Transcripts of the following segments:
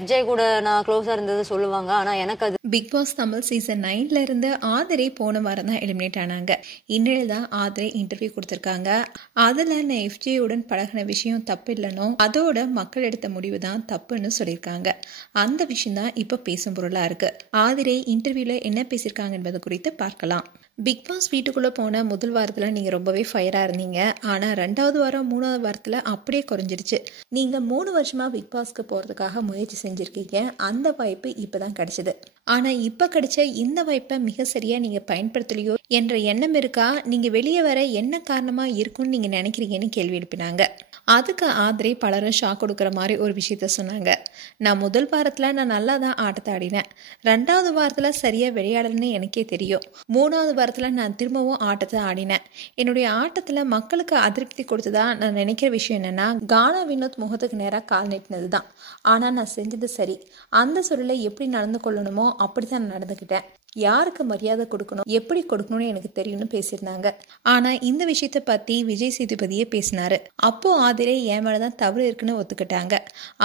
விஜய் கூட நான் க்ளோஸா இருந்தது சொல்லுவாங்க. ஆனா எனக்கு அது பிக் பாஸ் தமிழ் சீசன் 9ல இருந்து ஆதிரை போன வாரம் தான் எலிமினேட் ஆனாங்க. இன்றைய தான் ஆதிரை இன்டர்வியூ கொடுத்திருக்காங்க. அதுல நான் FJ உடன் பழகின விஷயம் தப்பு இல்லைனோ அதோட மக்கள் எடுத்த முடிவு தான் தப்புன்னு சொல்லியிருக்காங்க. அந்த விஷயம் தான் இப்ப பேசும் பொருளா இருக்கு. ஆதிரை இன்டர்வியூல என்ன பேசியிருக்காங்க என்பது குறித்து பார்க்கலாம். பிக் பாஸ் வீட்டுக்குள்ள போன முதல் வாரத்துல நீங்க ரொம்பவே ஃபயரா இருந்தீங்க. ஆனா 2வது வாரம் 3வது வாரத்துல அப்படியே குறைஞ்சிருச்சு. நீங்க 3 வருஷமா பிக் பாஸ்க்கு போறதுக்காக முயற்சி செஞ்சிருக்கீங்க. அந்த வாய்ப்பு இப்பதான் கிடைச்சது. ஆனா இப்ப கிடைச்ச இந்த வாய்ப்பை மிக சரியா நீங்க பயன்படுத்தலையோ என்ற எண்ணம் இருக்கா? நீங்க வெளியே வர என்ன காரணமா இருக்கும்னு நீங்க நினைக்கிறீங்கன்னு கேள்வி எழுப்பினாங்க. அதுக்கு ஆதிரை பலரும் ஷாக் கொடுக்குற மாதிரி ஒரு விஷயத்த சொன்னாங்க. நான் முதல் வாரத்துல நான் நல்லா தான் ஆட்டத்தை ஆடினேன். 2வது வாரத்துல சரியா விளையாடலன்னு எனக்கே தெரியும். 3வது வாரத்துல நான் திரும்பவும் ஆட்டத்தை ஆடினேன். என்னுடைய ஆட்டத்துல மக்களுக்கு அதிருப்தி கொடுத்ததா நான் நினைக்கிற விஷயம் என்னன்னா, கானா வினோத் முகத்துக்கு நேராக கால் நீட்டினது தான். ஆனா நான் செஞ்சது சரி. அந்த சூழலை எப்படி நடந்து கொள்ளணுமோ அப்படித்தான் நான் நடந்துக்கிட்டேன். யாருக்கு மரியாதை கொடுக்கணும், எப்படி கொடுக்கணும்னு எனக்கு தெரியும்னு பேசியிருந்தாங்க. ஆனா இந்த விஷயத்த பத்தி விஜய் சேதுபதியே பேசினாரு. அப்போ ஆதிரை என் மேலதான் தவறு இருக்குன்னு ஒத்துக்கிட்டாங்க.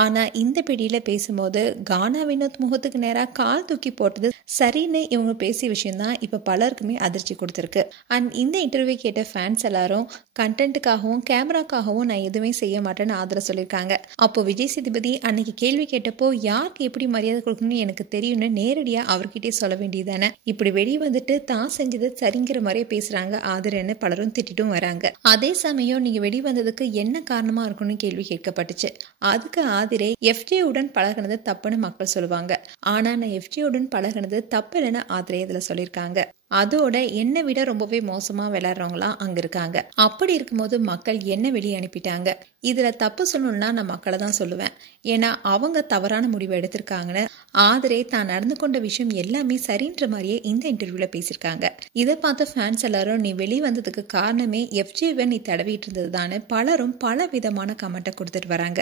ஆனா இந்த பிடியில பேசும்போது கானா வினோத் முகத்துக்கு நேரா கால் தூக்கி போட்டது சரின்னு இவங்க பேசிய விஷயம் தான் இப்ப பலருக்குமே அதிர்ச்சி கொடுத்திருக்கு. அண்ட் இந்த இன்டர்வியூ கேட்ட ஃபேன்ஸ் எல்லாரும் கண்டென்ட்டுக்காகவும் கேமராக்காகவும் நான் எதுவுமே செய்ய மாட்டேன்னு ஆதரவு சொல்லியிருக்காங்க. அப்போ விஜய் சேதுபதி அன்னைக்கு கேள்வி கேட்டப்போ யாருக்கு எப்படி மரியாதை கொடுக்கணும்னு எனக்கு தெரியும்னு நேரடியா அவர்கிட்டே சொல்ல வேண்டியது. இப்படி வெளியே வந்துட்டு தான் செஞ்சது சரிங்கிற மாதிரியே பேசுறாங்க ஆதிரன்னு பலரும் திட்டிட்டும் வராங்க. அதே சமயம் நீங்க வெளியே வந்ததுக்கு என்ன காரணமா இருக்கும்னு கேள்வி கேட்கப்பட்டுச்சு. அதுக்கு ஆதிரை FJ உடன் பழகினது தப்புன்னு மக்கள் சொல்லுவாங்க. ஆனா நான் FJ உடன் பழகினது தப்பு இல்லைன்னு ஆதிரை இதுல சொல்லியிருக்காங்க. அதோட என்னை விட ரொம்பவே மோசமா விளையாடுறவங்களாம் அங்க இருக்காங்க. அப்படி இருக்கும்போது மக்கள் என்ன வெளியே அனுப்பிட்டாங்க. இதுல தப்பு சொல்லணும்னா நான் மக்களை தான் சொல்லுவேன். ஏன்னா அவங்க தவறான முடிவை எடுத்திருக்காங்கன்னு ஆதிரை தான் நடந்து கொண்ட விஷயம் எல்லாமே சரின்ற மாதிரியே இந்த இன்டர்வியூல பேசியிருக்காங்க. இதை பார்த்த ஃபேன்ஸ் எல்லாரும் நீ வெளியே வந்ததுக்கு காரணமே FJவை நீ தடவிட்டு இருந்ததுதான்னு பலரும் பல விதமான கமெண்ட்டை கொடுத்துட்டு வராங்க.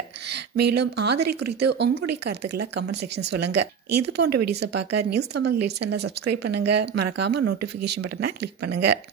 மேலும் ஆதிரை குறித்து உங்களுடைய கருத்துக்களை கமெண்ட் செக்ஷன் சொல்லுங்க. இது போன்ற வீடியோஸை பார்க்க நியூஸ் தமிழ் லிட்ஸ் சேனலை சப்ஸ்கிரைப் பண்ணுங்க. மறக்காம நோட்டிஃபிகேஷன் பட்டனை கிளிக் பண்ணுங்க.